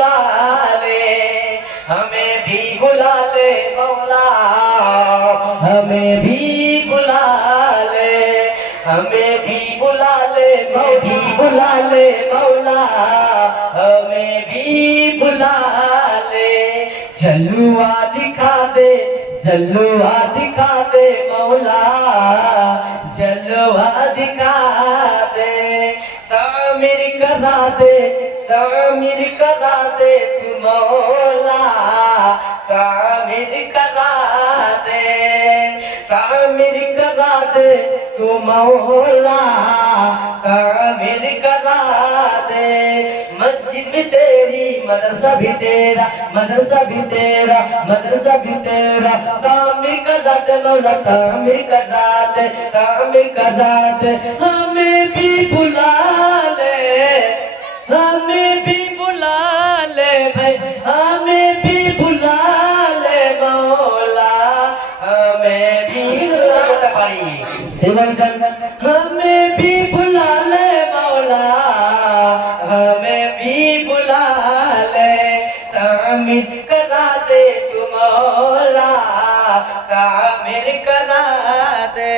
बुला ले, हमें भी बुला ले मौला, हमें भी बुला ले, हमें भी बुला ले, बुला ले मौला, हमें भी बुला ले। जलवा दिखा दे, जलवा दिखा दे मौला, जलवा दिखा दे। तामीर करा दे, तामीर करा दे तू मौला, तामीर करा दे, तामीर करा दे तू मौला, तामीर करा दे। मस्जिद भी तेरी, मदरसा भी तेरा, मदरसा भी तेरा, मदरसा भी तेरा। तामीर करा दे मौला, तामीर करा दे, तामीर करा दे। हमें भी बुला ले, हमें भी बुला ले भाई, हमें भी बुला ले मौला, हमें भी बुला ले, हमें भी बुला ले मौला, हमें भी बुला ले। तामीर करा दे तू मौला, तामीर करा दे।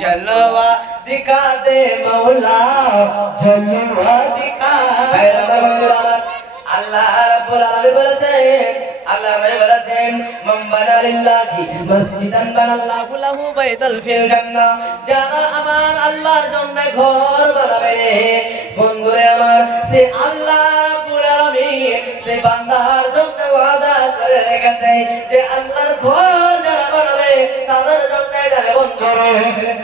जलवा दिखा दे मौला, जलवा दिखा दे। আল্লাহ রাব্বুল আলামিন বলেছেন, আল্লাহ নবী বলেছেন, মান বানা লিল্লাহি মসজিদান বানাল্লাহু লাহু বাইতাল ফিল জান্নাহ। যারা আমার আল্লাহর জন্য ঘর বানাবে, বন্ধুরে আমার, সে আল্লাহ রাব্বুল আলামিন সে বান্দার জন্য ওয়াদা করে রেখেছে যে আল্লাহর ঘর যারা বানাবে তাদের জন্য যারা বন্ধুরে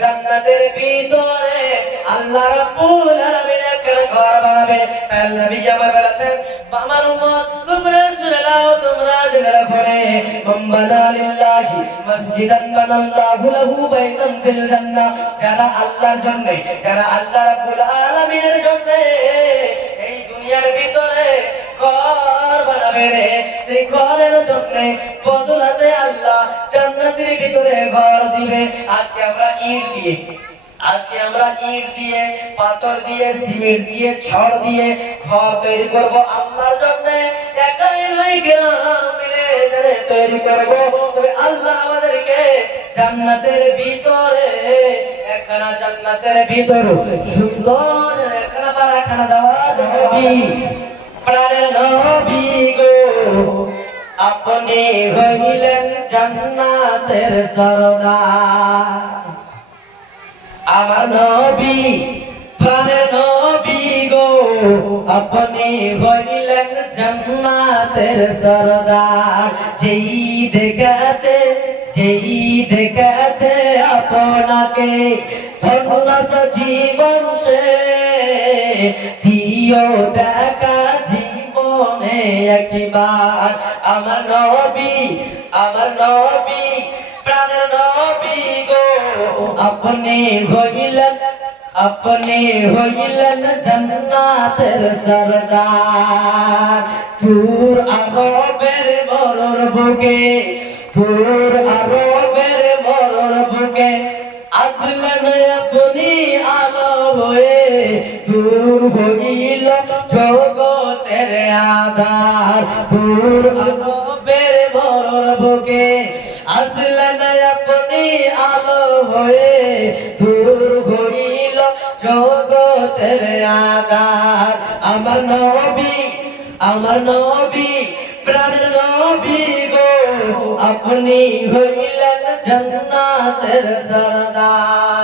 জান্নাতের ভিতরে আল্লাহ রাব্বুল আলামিন একটা ঘর বানাবে। আল্লাহ নবী আমার বলেছেন, আমার উম্মত তোমরা শুনে নাও, তোমরা জেনে রাখো রে, মান বানা লিল্লাহি মসজিদান বানাল্লাহু লাহু বাইতান ফিল জান্নাহ। যারা আল্লাহর জন্য, যারা আল্লাহ রাব্বুল আলামিনের জন্য এই দুনিয়ার ভিতরে ঘর বানাবে রে, সেই ঘরের জন্য বদলাতে আল্লাহ জান্নাতের ভিতরে ঘর দিবে। আজকে আমরা ইট দিয়ে, আজকে আমরা ইট দিয়ে, পাথর দিয়ে, সিমেন্ট দিয়ে, ছড় দিয়ে ঘর তৈরি করব আল্লাহর জন্য। একাই নয়, গ্রাম মিলে তৈরি করব। তবে আল্লাহ আমাদেরকে জান্নাতের ভিতরে, একখানা জান্নাতের ভিতরে সুন্দর একখানা পায়খানা দেওয়ার নবী, প্রাণের নবী গো, আপনি হইলেন জান্নাতের সরদার। আমার নবী, প্রাণের নবী গো, আপনি হইলেন জান্নাতের সরদার। যেই দেখেছে, যেই দেখেছে আপনাকে, ধন্য জীবন সে দিও দেখা জীবনে একবার। আমার নবী, আমার নবী, প্রাণের নবী গো, আপনি হইলেন, আপনি হইলেন জান্নাতের সরদার। দূর আরবের মরুর বুকে, দূর আরবের মরুর বুকে আসলেন আপনি আলো হয়ে, দূর হইল জগতের আধার। দূর আরবের মরুর বুকে আসলেন আপনি আলো হয়ে, দূর হইল জগতের আধার। আমার নবী, আমার নবী, প্রাণের নবী গো, আপনি হইলেন জান্নাতের সরদার।